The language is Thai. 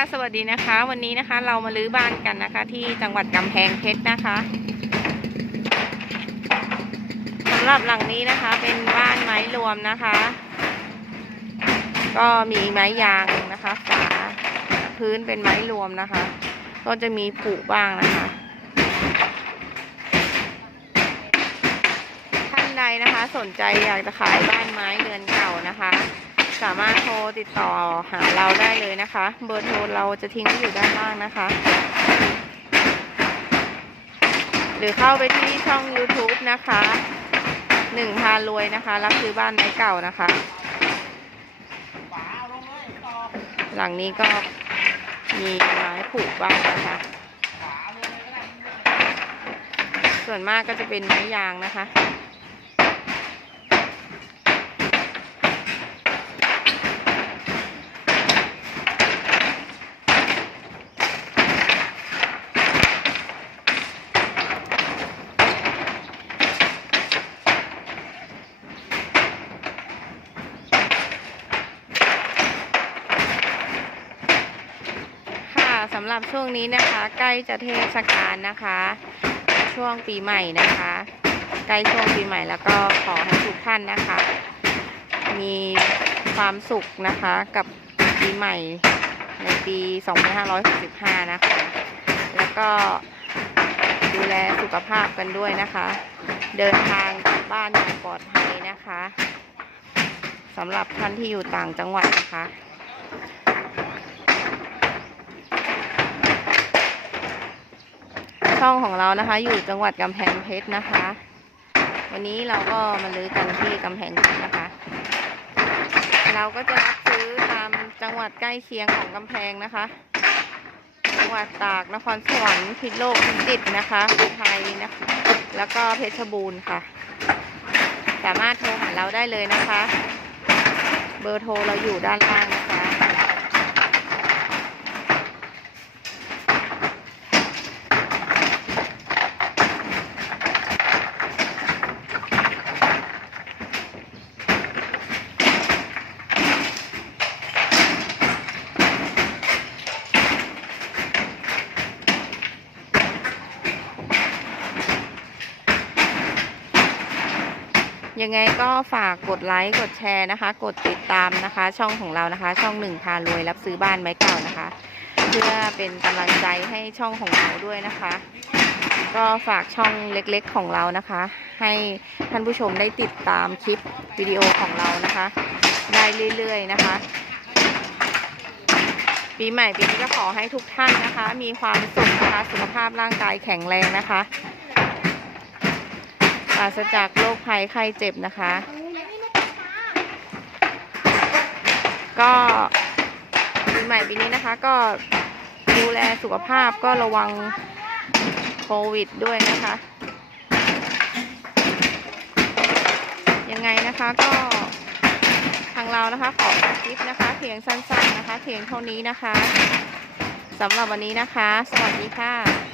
สวัสดีนะคะ วันนี้นะคะ เรามาลื้อบ้านกันนะคะ ที่จังหวัดกำแพงเพชรนะคะสำหรับหลังนี้นะคะ เป็นบ้านไม้รวมนะคะ ก็มีไม้ยางนะคะฝาพื้นเป็นไม้รวมนะคะ ก็จะมีผุบ้างนะคะท่านใดนะคะ สนใจอยากจะขายบ้านไม้เรือนเก่านะคะ สามารถโทรติดต่อหาเราได้เลยนะคะ เบอร์โทรเราจะทิ้งไว้อยู่ด้านล่างนะคะ หรือเข้าไปที่ช่อง YouTube นะคะหนึ่งพารวยนะคะ รับซื้อบ้านไม้เก่านะคะ หลังนี้ก็มีไม้ผูกบ้างนะคะ ส่วนมากก็จะเป็นไม้ยางนะคะำหรับช่วงนี้นะคะ ใกล้จะเทศกาลนะคะ ช่วงปีใหม่นะคะ ใกล้ช่วงปีใหม่แล้วก็ขอให้ทุกท่านนะคะ มีความสุขนะคะกับปีใหม่ในปี 2565 นะคะ แล้วก็ดูแลสุขภาพกันด้วยนะคะ เดินทางกลับบ้านอย่างปลอดภัยนะคะสำหรับท่านที่อยู่ต่างจังหวัดนะคะ ช่องของเรานะคะ อยู่จังหวัดกำแพงเพชรนะคะ วันนี้เราก็มาลื้อกันที่กำแพงเพชรนะคะ เราก็จะรับซื้อตามจังหวัดใกล้เคียงของกำแพงนะคะ จังหวัดตากนครสวรรค์พิษโลกพิจิตรนะคะอุทัยนะคะ แล้วก็เพชรบูรณ์ค่ะ สามารถโทรหาเราได้เลยนะคะ เบอร์โทรเราอยู่ด้านล่างนะคะ ยังไงก็ฝากกดไลค์กดแชร์นะคะ กดติดตามนะคะ ช่องของเรานะคะ ช่องหนึ่งพารวยรับซื้อบ้านไม้เก่านะคะ เพื่อเป็นกำลังใจให้ช่องของเราด้วยนะคะ ก็ฝากช่องเล็กๆของเรานะคะ ให้ท่านผู้ชมได้ติดตามคลิปวิดีโอของเรานะคะ ได้เรื่อยๆนะคะปีใหม่ปีนี้ก็ขอให้ทุกท่านนะคะ มีความสุขนะคะ สุขภาพร่างกายแข็งแรงนะคะ ปราศจากโรคภัยไข้เจ็บนะคะ ก็ปีใหม่ปีนี้นะคะก็ดูแลสุขภาพก็ระวังโควิดด้วยนะคะ ยังไงนะคะก็ทางเรานะคะขอคลิปนะคะ เพียงสั้นๆนะคะ เพียงเท่านี้นะคะสำหรับวันนี้นะคะ สวัสดีค่ะ